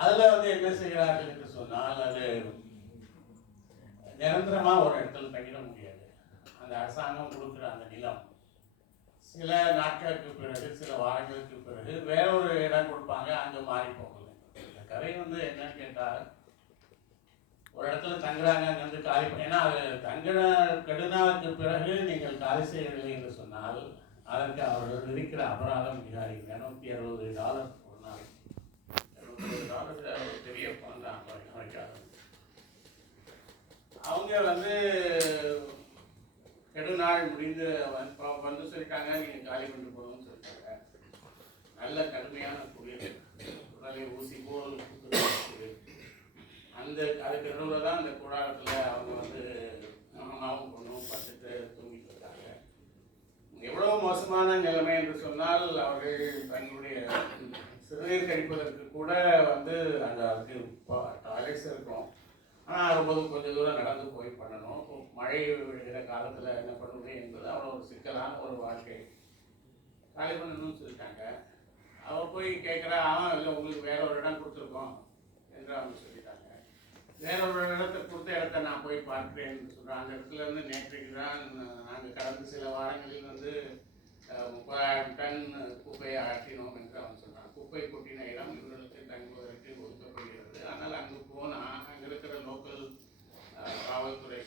அதில் வந்து என்ன செய்கிறார்கள் என்று சொன்னால் அது நிரந்தரமாக ஒரு இடத்துல தங்கிட முடியாது. அந்த அரசாங்கம் கொடுக்குற அந்த நிலம் சில நாட்களுக்கு பிறகு சில வாரங்களுக்கு பிறகு வேற ஒரு இடம் கொடுப்பாங்க அங்கே மாறி போகல. இந்த கதை வந்து என்னன்னு கேட்டால் ஒரு இடத்துல தங்குறாங்க அங்க வந்து காலி ஏன்னா அது தங்கின கடுநாளுக்கு பிறகு நீங்கள் காலி செய்யவில்லை என்று சொன்னால் அதற்கு அவர்கள் விதிக்கிற அபராதம் மிக அதிகம் இரநூத்தி அறுபது டாலர் காலத்தில் ஒரு பெரிய பணம் தான் அமெரிக்காவில் அவங்க வந்து கெடுநாள் முடிந்து வந்து வந்து சொல்லிட்டாங்க நீங்கள் காலி கொண்டு போகணும்னு சொல்லிட்டாங்க நல்ல கடுமையான குளிர். உடலை ஊசி போல் அந்த அதுக்கு நடுவில் தான் அந்த கூடாரத்தில் அவங்க வந்து அம்மாவும் பொண்ணும் படுத்துட்டு தூங்கிட்டு இருக்காங்க. எவ்வளவு மோசமான நிலைமை என்று சொன்னால் அவர்கள் தங்களுடைய தண்ணீர் கழிப்பதற்கு கூட வந்து அங்கே அதுக்கு டாய்லெட்ஸ் இருக்கும் ஆனால் வரும்போது கொஞ்சம் தூரம் நடந்து போய் பண்ணணும். மழை விழுகிற காலத்தில் என்ன பண்ணுவது என்பது அவ்வளோ ஒரு சிக்கலான ஒரு வாழ்க்கை. காலி பண்ணணும்னு சொல்லிட்டாங்க. அவர் போய் கேட்குறா ஆமாம் இல்லை உங்களுக்கு வேற ஒரு இடம் கொடுத்துருக்கோம் என்று அவங்க சொல்லிட்டாங்க. வேற ஒரு இடத்தை கொடுத்த இடத்த நான் போய் பார்க்குறேன்னு சொல்கிறேன் அந்த இடத்துல இருந்து நேற்றைக்கு தான் நாங்கள் கடந்த சில வாரங்களில் வந்து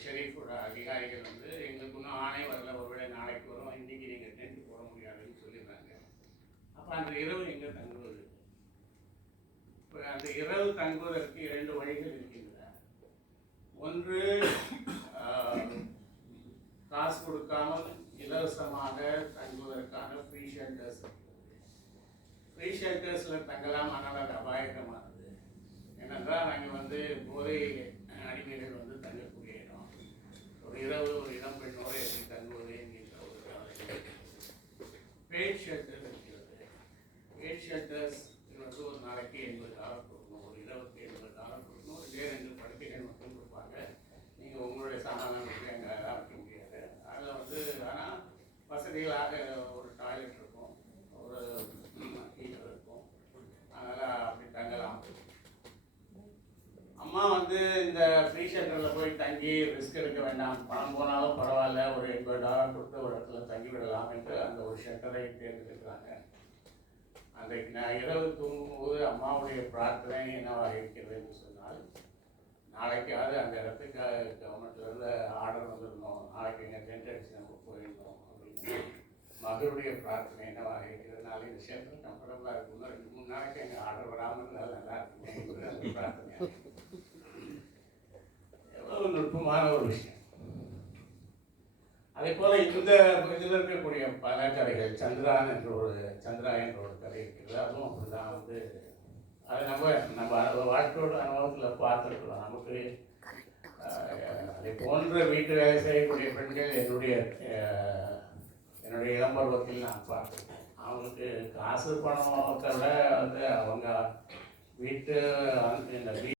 காவல்துறை ஷெரீஃபோட அதிகாரிகள் வந்து எங்களுக்கு இன்னும் ஆணை வரல. ஒருவேளை நாளைக்கு வரும். இன்னைக்கு நீங்கள் டென்ட் போட முடியாதுன்னு சொல்லிடுறாங்க. அப்போ அந்த இரவு எங்கே தங்குவது? இப்போ அந்த இரவு தங்குவதற்கு இரண்டு வழிகள் இருக்கின்றன. ஒன்று ஆஹ், காசு கொடுக்காமல் இலவசமாக தங்குவதற்கான ஃப்ரீ ஷெல்டர்ஸ் ஃப்ரீ ஷெல்டர்ஸில் தங்கலாம். ஆனால் அது அபாயகமானது ஏனென்றால் அங்கே வந்து போதை அடிமைகள் வந்து தங்கக்கூடிய இடம் ஒரு இரவு ஒரு இளம் பெண்ணோடு எப்படி தங்குவது என்கின்ற ஒரு கவலை பெய்ட் ஷெல்டர் இருக்கிறது பெய்ட் வந்து ஒரு நாளைக்கு எண்பது டாலர் கொடுக்கணும். ஒரு இருபத்தி எண்பது டாலர் கொடுக்கணும். இதே ரெண்டு படுக்கைகள் மட்டும் கொடுப்பாங்க. நீங்கள் உங்களுடைய சாமான் வந்து அங்கே வைக்க முடியாது. அதில் வந்து ஆனால் வசதிகளாக ஒரு டாய்லெட் இருக்கும். ஒரு ஹீட்டர் இருக்கும். அதனால் அப்படி தங்கலாம். அம்மா வந்து இந்த ஃப்ரீ ஷெல்டரில் போய் தங்கி ரிஸ்க் எடுக்க வேண்டாம். பணம் போனாலும் பரவாயில்ல. ஒரு எண்பது டாலர் கொடுத்து ஒரு இடத்துல தங்கி விடலாம் என்று அந்த ஒரு ஷெல்டரை தேர்ந்தெடுக்கிறாங்க. அன்றைக்கு நான் இரவு தூங்கும்போது அம்மாவுடைய பிரார்த்தனை என்னவாக இருக்கிறதுன்னு சொன்னால் நாளைக்காவது அந்த இடத்துக்கு கவர்மெண்ட்லேருந்து ஆர்டர் வந்திருந்தோம் நாளைக்கு எங்கள் டென்ட் அடிச்சு நம்ம போயிருந்தோம் அப்படின்னு மகளுடைய பிரார்த்தனை என்னவாக இருக்கிறது? இந்த ஷெல்டர் கம்ஃபர்டபுளாக இருக்கும் ரெண்டு மூணு நாளைக்கு எங்கள் ஆர்டர் வராமல் இருந்தால் நல்லா இருக்கும் பிரார்த்தனை. எவ்வளோ நுட்பமான ஒரு விஷயம். அதே போல் இந்த இதில் இருக்கக்கூடிய பல கதைகள் சந்திரான் என்ற ஒரு சந்திரா என்ற ஒரு கதை இருக்கிறது. அதுவும் அப்படிதான் வந்து அதை நம்ம நம்ம வாழ்க்கையோட அனுபவத்தில் பார்த்துருக்கலாம் நமக்கு அதை போன்ற வீட்டு வேலை செய்யக்கூடிய பெண்கள் என்னுடைய என்னுடைய இளம் பருவத்தில் நான் பார்த்துருக்கேன். அவங்களுக்கு காசு பணத்தை விட வந்து அவங்க வீட்டு இந்த வீ